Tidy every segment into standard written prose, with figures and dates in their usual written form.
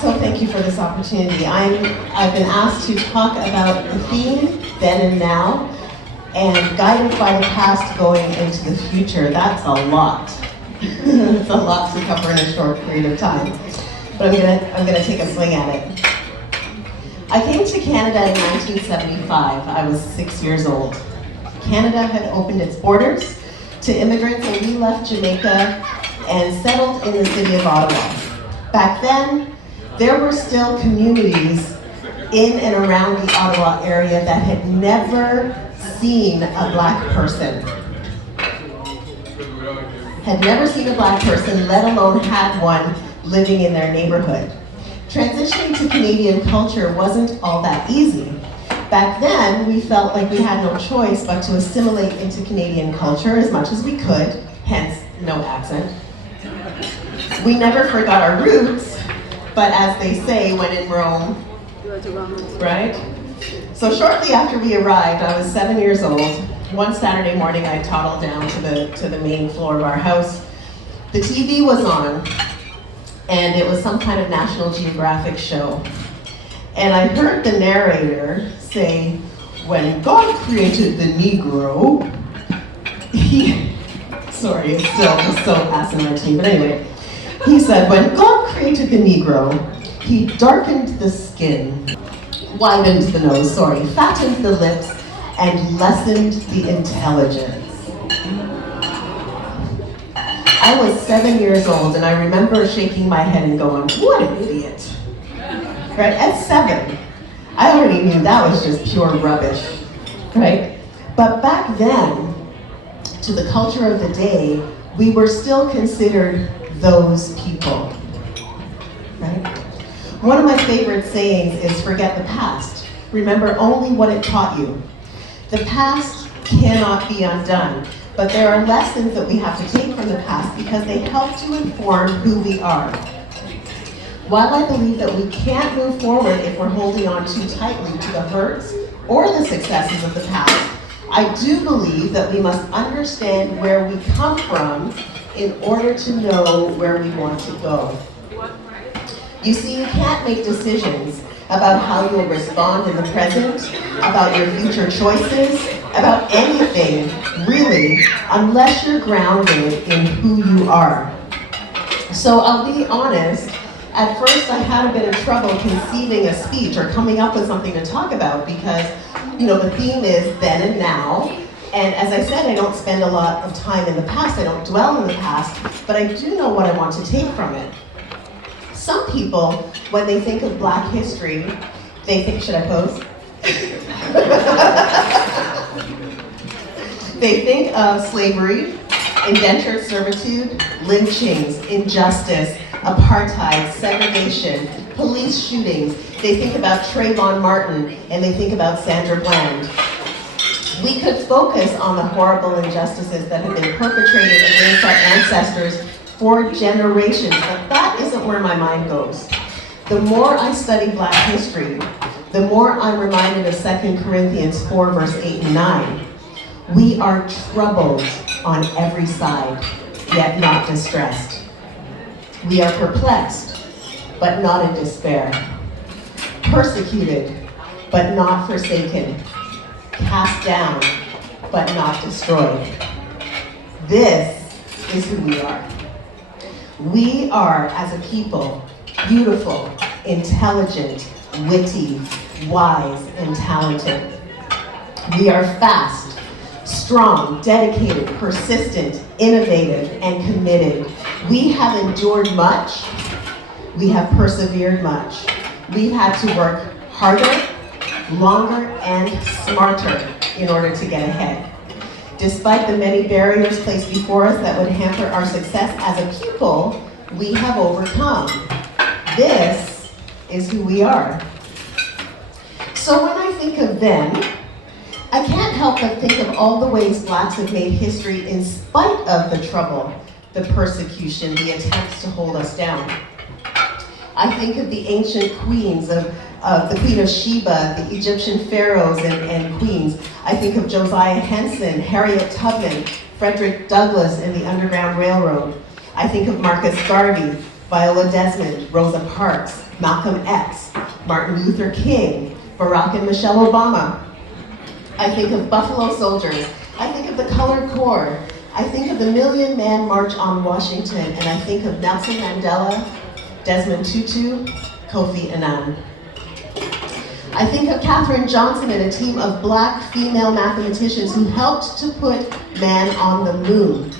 So thank you for this opportunity. I've been asked to talk about the theme, then and now, and guided by the past going into the future. That's a lot. It's a lot to cover in a short period of time. But I'm gonna take a swing at it. I came to Canada in 1975. I was 6 years old. Canada had opened its borders to immigrants, and we left Jamaica and settled in the city of Ottawa. Back then, there were still communities in and around the Ottawa area that had never seen a black person. Had never seen a black person, let alone had one living in their neighborhood. Transitioning to Canadian culture wasn't all that easy. Back then, we felt like we had no choice but to assimilate into Canadian culture as much as we could, hence no accent. We never forgot our roots, but as they say, when in Rome, right? So shortly after we arrived, I was 7 years old. One Saturday morning, I toddled down to the main floor of our house. The TV was on, and it was some kind of National Geographic show. And I heard the narrator say, when God created the Negro, sorry, it's still just so asinine to me, but anyway. He said, when God created the Negro, he darkened the skin, widened the nose, fattened the lips, and lessened the intelligence. I was 7 years old, and I remember shaking my head and going, what an idiot. Right, at 7, I already knew that was just pure rubbish, right? But back then, to the culture of the day, we were still considered those people, right? One of my favorite sayings is forget the past. Remember only what it taught you. The past cannot be undone, but there are lessons that we have to take from the past because they help to inform who we are. While I believe that we can't move forward if we're holding on too tightly to the hurts or the successes of the past, I do believe that we must understand where we come from in order to know where we want to go. You see, you can't make decisions about how you'll respond in the present, about your future choices, about anything, really, unless you're grounded in who you are. So I'll be honest, at first I had a bit of trouble conceiving a speech or coming up with something to talk about because, the theme is then and now. And as I said, I don't spend a lot of time in the past, I don't dwell in the past, but I do know what I want to take from it. Some people, when they think of Black history, they think, should I pose? They think of slavery, indentured servitude, lynchings, injustice, apartheid, segregation, police shootings. They think about Trayvon Martin, and they think about Sandra Bland. We could focus on the horrible injustices that have been perpetrated against our ancestors for generations, but that isn't where my mind goes. The more I study Black history, the more I'm reminded of 2 Corinthians 4, verse 8 and 9. We are troubled on every side, yet not distressed. We are perplexed, but not in despair. Persecuted, but not forsaken. Cast down, but not destroyed. This is who we are. We are, as a people, beautiful, intelligent, witty, wise, and talented. We are fast, strong, dedicated, persistent, innovative, and committed. We have endured much. We have persevered much. We've had to work harder, longer, and smarter in order to get ahead. Despite the many barriers placed before us that would hamper our success as a people, we have overcome. This is who we are. So when I think of then, I can't help but think of all the ways Blacks have made history in spite of the trouble, the persecution, the attempts to hold us down. I think of the ancient queens of the Queen of Sheba, the Egyptian pharaohs and queens. I think of Josiah Henson, Harriet Tubman, Frederick Douglass, and the Underground Railroad. I think of Marcus Garvey, Viola Desmond, Rosa Parks, Malcolm X, Martin Luther King, Barack and Michelle Obama. I think of Buffalo Soldiers. I think of the Colored Corps. I think of the Million Man March on Washington, and I think of Nelson Mandela, Desmond Tutu, Kofi Annan. I think of Katherine Johnson and a team of Black female mathematicians who helped to put man on the moon.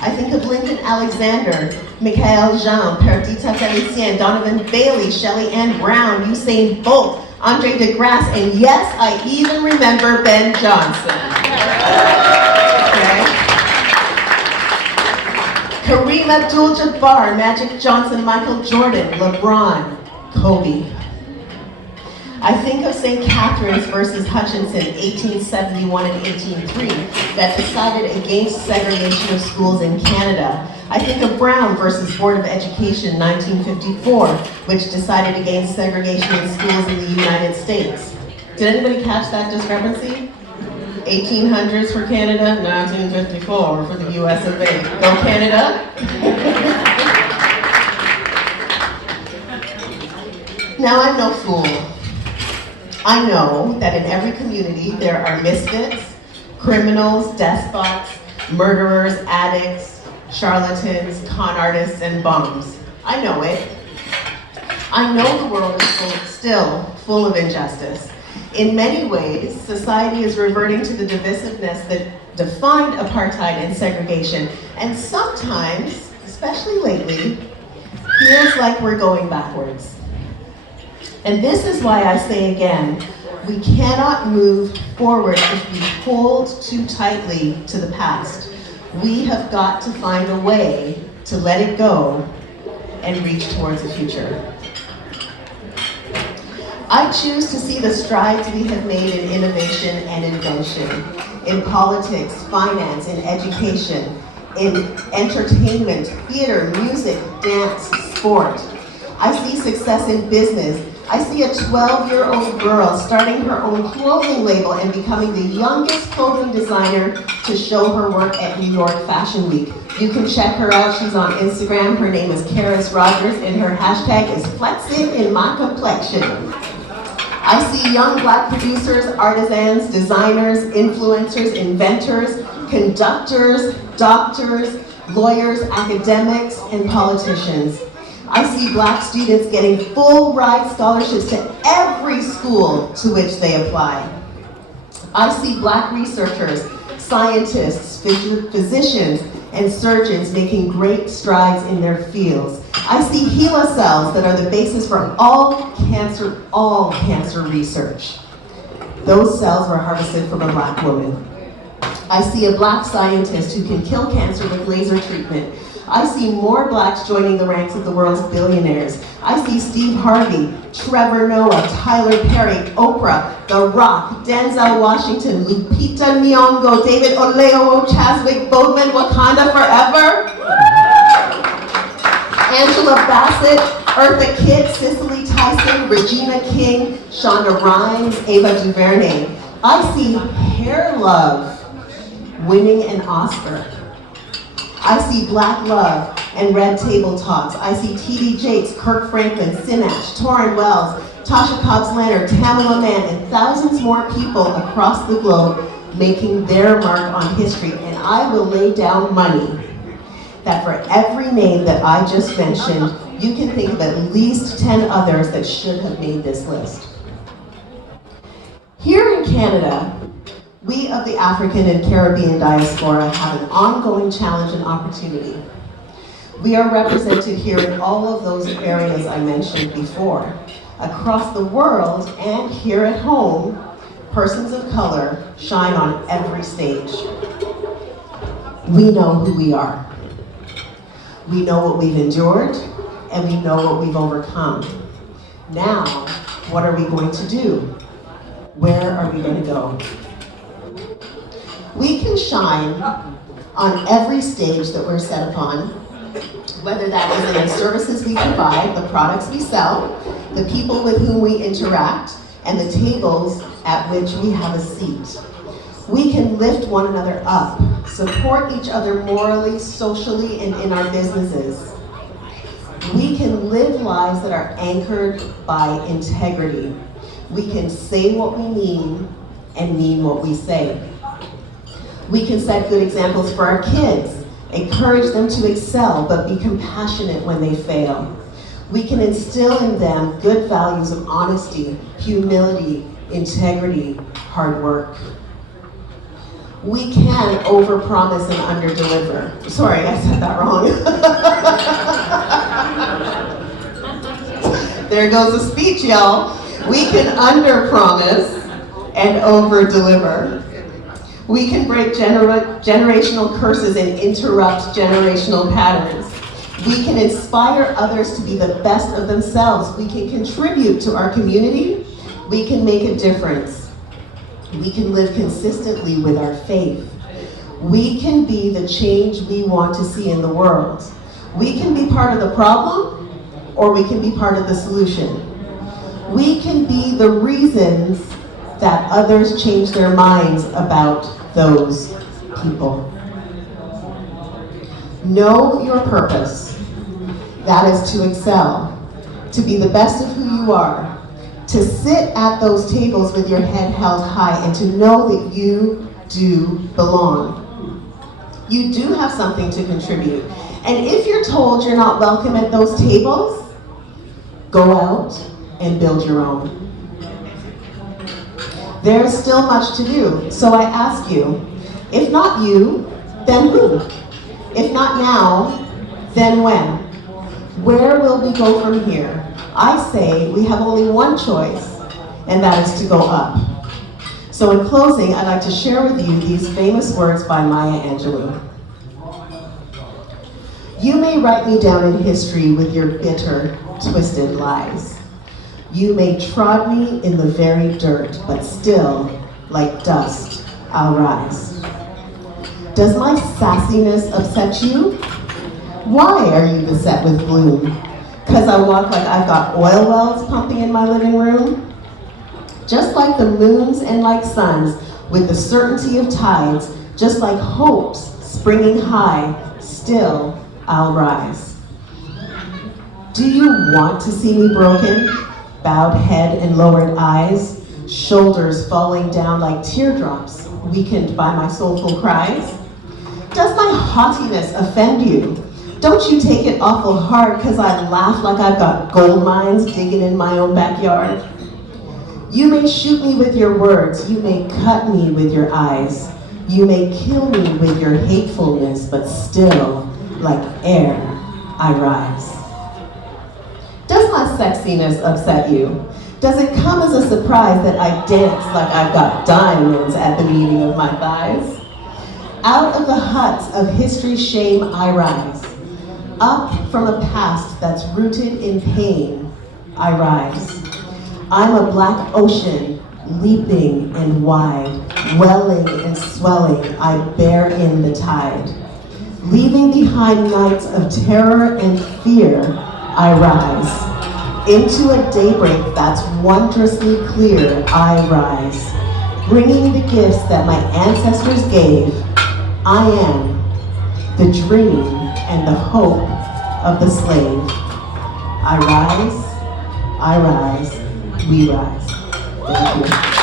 I think of Lincoln Alexander, Michael Jean, Perdita Felicien, Donovan Bailey, Shelley Ann Brown, Usain Bolt, Andre DeGrasse, and yes, I even remember Ben Johnson. Okay. Kareem Abdul-Jabbar, Magic Johnson, Michael Jordan, LeBron, Kobe. I think of St. Catharines versus Hutchinson, 1871 and 1803, that decided against segregation of schools in Canada. I think of Brown versus Board of Education, 1954, which decided against segregation in schools in the United States. Did anybody catch that discrepancy? 1800s for Canada, 1954 for the US of A. Go Canada! Now I'm no fool. I know that in every community there are misfits, criminals, despots, murderers, addicts, charlatans, con artists, and bums. I know it. I know the world is still full of injustice. In many ways, society is reverting to the divisiveness that defined apartheid and segregation, and sometimes, especially lately, feels like we're going backwards. And this is why I say again, we cannot move forward if we hold too tightly to the past. We have got to find a way to let it go and reach towards the future. I choose to see the strides we have made in innovation and invention, in politics, finance, in education, in entertainment, theater, music, dance, sport. I see success in business. I see a 12-year-old girl starting her own clothing label and becoming the youngest clothing designer to show her work at New York Fashion Week. You can check her out. She's on Instagram. Her name is Karis Rogers, and her hashtag is Flexing in My Complexion. I see young Black producers, artisans, designers, influencers, inventors, conductors, doctors, lawyers, academics, and politicians. I see Black students getting full ride scholarships to every school to which they apply. I see Black researchers, scientists, physicians, and surgeons making great strides in their fields. I see HeLa cells that are the basis for all cancer research. Those cells were harvested from a Black woman. I see a Black scientist who can kill cancer with laser treatment. I see more Blacks joining the ranks of the world's billionaires. I see Steve Harvey, Trevor Noah, Tyler Perry, Oprah, The Rock, Denzel Washington, Lupita Nyong'o, David Oyelowo, Chadwick Boseman, Wakanda Forever, Angela Bassett, Eartha Kitt, Cicely Tyson, Regina King, Shonda Rhimes, Ava DuVernay. I see Hair Love winning an Oscar. I see Black Love and Red Table Talks. I see T.D. Jakes, Kirk Franklin, Sinach, Torrin Wells, Tasha Cobbs Leonard, Tamala Mann, and thousands more people across the globe making their mark on history. And I will lay down money that for every name that I just mentioned, you can think of at least 10 others that should have made this list. Here in Canada, we of the African and Caribbean diaspora have an ongoing challenge and opportunity. We are represented here in all of those areas I mentioned before. Across the world and here at home, persons of color shine on every stage. We know who we are. We know what we've endured, and we know what we've overcome. Now, what are we going to do? Where are we going to go? We can shine on every stage that we're set upon, whether that is in the services we provide, the products we sell, the people with whom we interact, and the tables at which we have a seat. We can lift one another up, support each other morally, socially, and in our businesses. We can live lives that are anchored by integrity. We can say what we mean and mean what we say. We can set good examples for our kids, encourage them to excel, but be compassionate when they fail. We can instill in them good values of honesty, humility, integrity, hard work. We can overpromise and underdeliver. Sorry, I said that wrong. There goes a speech, y'all. We can underpromise and overdeliver. We can break generational curses and interrupt generational patterns. We can inspire others to be the best of themselves. We can contribute to our community. We can make a difference. We can live consistently with our faith. We can be the change we want to see in the world. We can be part of the problem, or we can be part of the solution. We can be the reasons that others change their minds about those people. Know your purpose. That is to excel, to be the best of who you are, to sit at those tables with your head held high, and to know that you do belong. You do have something to contribute. And if you're told you're not welcome at those tables, go out and build your own. There's still much to do, so I ask you, if not you, then who? If not now, then when? Where will we go from here? I say we have only one choice, and that is to go up. So in closing, I'd like to share with you these famous words by Maya Angelou. You may write me down in history with your bitter, twisted lies. You may trod me in the very dirt, but still, like dust, I'll rise. Does my sassiness upset you? Why are you beset with gloom? 'Cause I walk like I've got oil wells pumping in my living room? Just like the moons and like suns, with the certainty of tides, just like hopes springing high, still I'll rise. Do you want to see me broken? Bowed head and lowered eyes, shoulders falling down like teardrops, weakened by my soulful cries? Does my haughtiness offend you? Don't you take it awful hard 'cause I laugh like I've got gold mines digging in my own backyard? You may shoot me with your words, you may cut me with your eyes, you may kill me with your hatefulness, but still, like air, I rise. Does my sexiness upset you? Does it come as a surprise that I dance like I've got diamonds at the meeting of my thighs? Out of the huts of history's shame I rise. Up from a past that's rooted in pain, I rise. I'm a black ocean, leaping and wide, welling and swelling, I bear in the tide. Leaving behind nights of terror and fear, I rise. Into a daybreak that's wondrously clear, I rise. Bringing the gifts that my ancestors gave, I am the dream and the hope of the slave. I rise, we rise. Thank you.